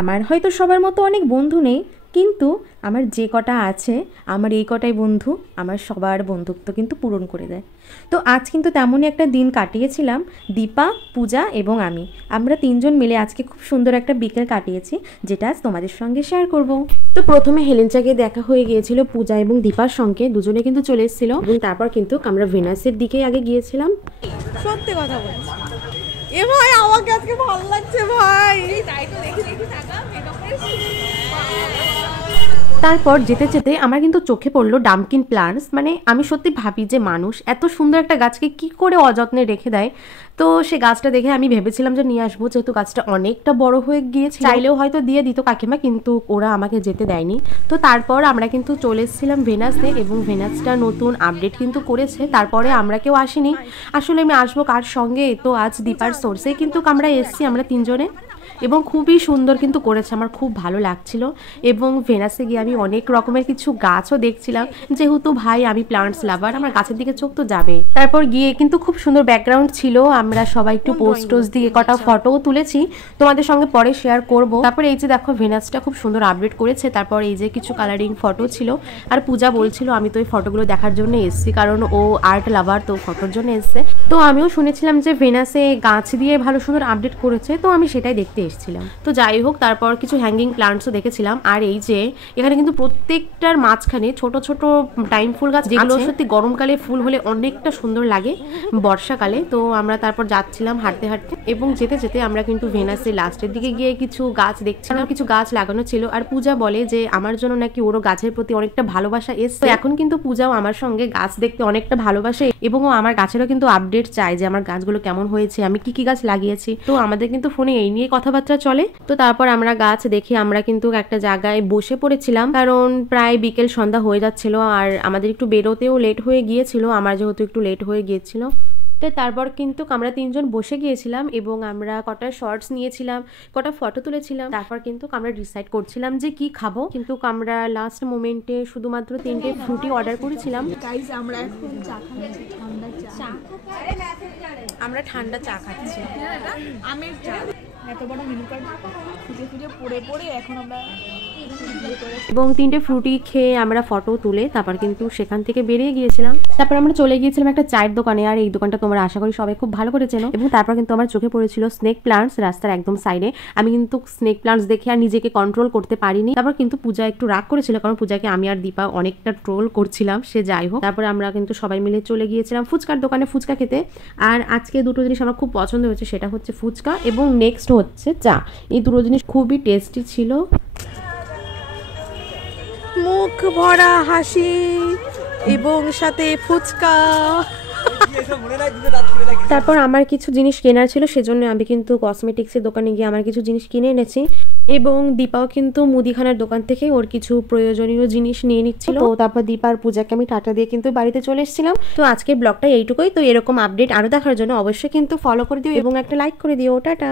আমার হয়তো সবার মতো অনেক বন্ধু নেই, কিন্তু আমার যে কটা আছে আমার এই কটাই বন্ধু আমার সবার বন্ধুত্ব কিন্তু পূরণ করে দেয়। তো আজ কিন্তু তেমনই একটা দিন কাটিয়েছিলাম দীপা, পূজা এবং আমরা তিনজন মিলে আজকে খুব সুন্দর একটা বিকেল কাটিয়েছি, যেটা আজ তোমাদের সঙ্গে শেয়ার করব। তো প্রথমে হেলেঞ্চাকে দেখা হয়ে গিয়েছিল পূজা এবং দীপার সঙ্গে, দুজনে কিন্তু চলে এসেছিল এবং তারপর কিন্তু আমরা ভেনাসের দিকেই আগে গিয়েছিলাম। সত্যি কথা বলছি, এ ভাই আমাকে আজকে ভালো লাগছে ভাই, তাই তো দেখি দেখি থাকা মেকআপ করেছি। তারপর যেতে যেতে আমার কিন্তু চোখে পড়লো ডাম্পকিন প্লান্টস। মানে আমি সত্যি ভাবি যে মানুষ এত সুন্দর একটা গাছকে কি করে অযত্নে রেখে দেয়। তো সে গাছটা দেখে আমি ভেবেছিলাম যে নিয়ে আসবো, যেহেতু গাছটা অনেকটা বড় হয়ে গিয়েছে, চাইলেও হয়তো দিয়ে দিত কাকিমা, কিন্তু ওরা আমাকে যেতে দেয়নি। তো তারপর আমরা কিন্তু চলে এসেছিলাম ভেনাসে এবং ভেনাসটা নতুন আপডেট কিন্তু করেছে। তারপরে আমরা কেউ আসিনি, আসলে আমি আসবো কার সঙ্গে। তো আজ দীপার সোর্সে কিন্তু আমরা এসেছি আমরা তিনজনে, এবং খুবই সুন্দর কিন্তু করেছে, আমার খুব ভালো লাগছিল। এবং ভেনাসে গিয়ে আমি অনেক রকমের কিছু গাছও দেখছিলাম, যেহেতু ভাই আমি প্লান্টস লাভার, আমার গাছের দিকে চোখ তো যাবে। তারপর গিয়ে কিন্তু খুব সুন্দর ব্যাকগ্রাউন্ড ছিল, আমরা সবাই একটু পোস্টোস দিয়ে কটা ফটোও তুলেছি, তোমাদের সঙ্গে পরে শেয়ার করব। তারপর এই যে দেখো ভেনাসটা খুব সুন্দর আপডেট করেছে। তারপর এই যে কিছু কালারিং ফটো ছিল, আর পূজা বলছিল আমি তো এই ফটোগুলো দেখার জন্য এসেছি, কারণ ও আর্ট লাভার, তো ফটোর জন্য এসছে। তো আমিও শুনেছিলাম যে ভেনাসে গাছ দিয়ে ভালো সুন্দর আপডেট করেছে, তো আমি সেটাই দেখতে এসেছিলাম। তো যাই হোক, তারপর কিছু হ্যাঙ্গিং প্লান্টসও দেখেছিলাম। আর এই যে এখানে কিন্তু প্রত্যেকটার মাঝখানে ছোট ছোট টাইম ফুল গাছ, যেগুলো সত্যি গরমকালে ফুল হলে অনেকটা সুন্দর লাগে বর্ষাকালে। তো আমরা তারপর যাচ্ছিলাম হাঁটতে হাঁটতে, এবং যেতে যেতে আমরা কিন্তু ভেনাসের লাস্টের দিকে গিয়ে কিছু গাছ দেখছিলাম, কিছু গাছ লাগানো ছিল। আর পূজা বলে যে আমার জন্য নাকি ওরও গাছের প্রতি অনেকটা ভালোবাসা এসছে। এখন কিন্তু পূজাও আমার সঙ্গে গাছ দেখতে অনেকটা ভালোবাসে, এবং ও আমার গাছেরও কিন্তু আপডেট চায় যে আমার গাছগুলো কেমন হয়েছে, আমি কি কি গাছ লাগিয়েছি। তো আমাদের কিন্তু ফোনে এই নিয়ে কথাবার্তা চলে। তো তারপর আমরা গাছ দেখে আমরা কিন্তু একটা জায়গায় বসে পড়েছিলাম, কারণ প্রায় বিকেল সন্ধ্যা হয়ে যাচ্ছিল, আর আমাদের একটু বেরোতেও লেট হয়ে গিয়েছিল, আমার যেহেতু একটু লেট হয়ে গিয়েছিল। তো তারপর কিন্তু আমরা তিনজন বসে গিয়েছিলাম এবং আমরা কটা শর্টস নিয়েছিলাম, কটা ফটো তুলেছিলাম। তারপর কিন্তু আমরা ডিসাইড করছিলাম যে কি খাবো, কিন্তু আমরা লাস্ট মোমেন্টে শুধুমাত্র 3টে ফ্রুটি অর্ডার করেছিলাম। গাইস আমরা এখন চা খাচ্ছি, ঠান্ডা চা। আমরা ঠান্ডা চা খাচ্ছি, আমের চা। এত বড় মেনু কার্ড খুঁজে খুঁজে পড়ে পড়ে এখন আমরা এবং 3টে ফ্রুটি খেয়ে আমরা ফটো তুলে তারপর কিন্তু সেখান থেকে বেরিয়ে গিয়েছিলাম। তারপর আমরা চলে গিয়েছিলাম একটা চায়ের দোকানে, আর এই দোকানটা তোমরা আশা করি সবাই খুব ভালো করে চেনো। এবং তারপর কিন্তু আমার চোখে পড়েছিল স্নেক প্লান্টস রাস্তার একদম সাইডে। আমি কিন্তু স্নেক প্লান্টস দেখে আর নিজেকে কন্ট্রোল করতে পারিনি। তারপর কিন্তু পূজা একটু রাগ করেছিল, কারণ পূজাকে আমি আর দীপা অনেকটা ট্রোল করছিলাম। সে যাই হোক, তারপরে আমরা কিন্তু সবাই মিলে চলে গিয়েছিলাম ফুচকার দোকানে ফুচকা খেতে। আর আজকে দুটো জিনিস আমার খুব পছন্দ হয়েছে, সেটা হচ্ছে ফুচকা এবং নেক্সট হচ্ছে চা। এই দুটো জিনিস খুবই টেস্টি ছিল। মুখ ভরা হাসি এবং সাথে ফুচকা। তারপর আমার কিছু জিনিস কেনার ছিল, সেজন্য আমি কিন্তু কসমেটিক্সের দোকানে গিয়ে আমার কিছু জিনিস কিনে এনেছি, এবং দীপাও কিন্তু মুদিখানার দোকান থেকে ওর কিছু প্রয়োজনীয় জিনিস নিয়ে নিচ্ছিল। তো তারপর দীপা আর পূজাকে আমি টাটা দিয়ে কিন্তু বাড়িতে চলে এসেছিলাম। তো আজকের ব্লগটা এইটুকুই। তো এরকম আপডেট আরো দেখার জন্য অবশ্যই কিন্তু ফলো করে দিও এবং একটা লাইক করে দিও। টাটা।